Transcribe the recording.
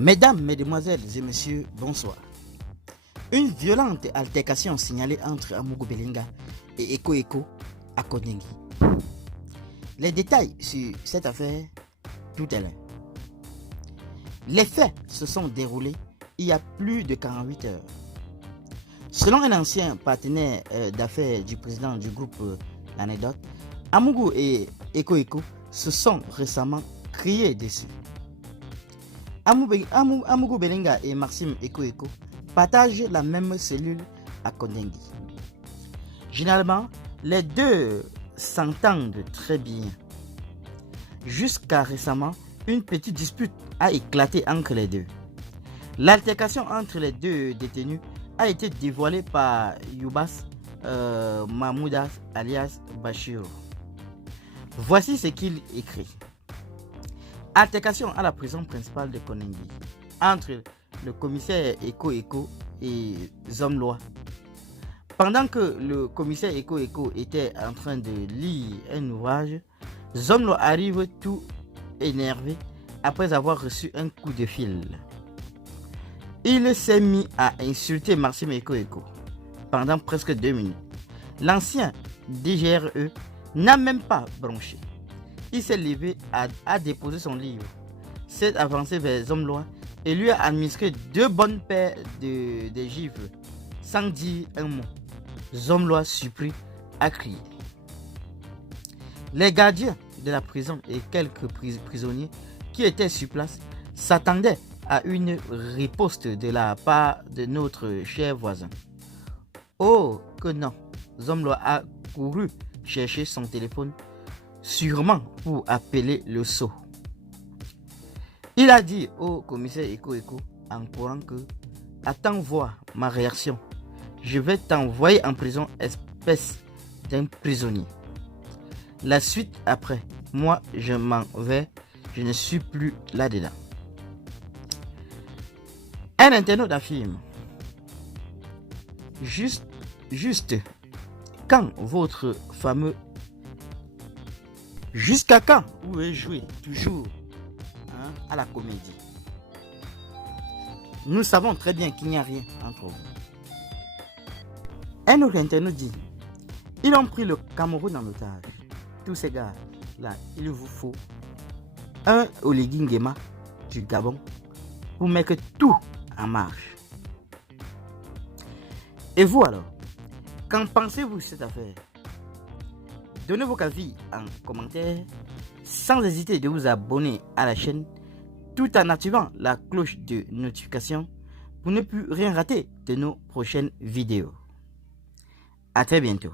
Mesdames, Mesdemoiselles et Messieurs, bonsoir. Une violente altercation signalée entre Amougou Belinga et Eko Eko à Kondengi. Les détails sur cette affaire tout à l'heure. Les faits se sont déroulés il y a plus de 48 heures. Selon un ancien partenaire d'affaires du président du groupe L'Anecdote, Amougou et Eko Eko se sont récemment criés dessus. Amougou Belinga et Maxime Eko Eko partagent la même cellule à Kondengi. Généralement, les deux s'entendent très bien. Jusqu'à récemment, une petite dispute a éclaté entre les deux. L'altercation entre les deux détenus a été dévoilée par Youbas Mahmoudas alias Bachir. Voici ce qu'il écrit. Altercation à la prison principale de Kondengi entre le commissaire Eko Eko et Zomloa. Pendant que le commissaire Eko Eko était en train de lire un ouvrage, Zomloa arrive tout énervé après avoir reçu un coup de fil. Il s'est mis à insulter Maxime Eko Eko pendant presque 2 minutes. L'ancien DGRE n'a même pas bronché. Il s'est levé à déposer son livre, s'est avancé vers Zomloa et lui a administré 2 bonnes paires de gifles sans dire un mot. Zomloa surpris a crié. Les gardiens de la prison et quelques prisonniers qui étaient sur place s'attendaient à une riposte de la part de notre cher voisin. Oh que non, Zomloa a couru chercher son téléphone, sûrement pour appeler le sceau. Il a dit au commissaire Eko Eko en courant que « Attends voir ma réaction. Je vais t'envoyer en prison espèce d'un prisonnier. La suite après, moi je m'en vais, je ne suis plus là-dedans. » Un internaute affirme « Juste quand votre fameux... Jusqu'à quand vous voulez jouer toujours à la comédie? Nous savons très bien qu'il n'y a rien entre vous. » Un autre internaute dit « Ils ont pris le Cameroun en otage. Tous ces gars-là, il vous faut un Oligui Nguema du Gabon pour mettre tout en marche. » Et vous alors, qu'en pensez-vous de cette affaire? Donnez vos avis en commentaire, sans hésiter de vous abonner à la chaîne, tout en activant la cloche de notification pour ne plus rien rater de nos prochaines vidéos. À très bientôt.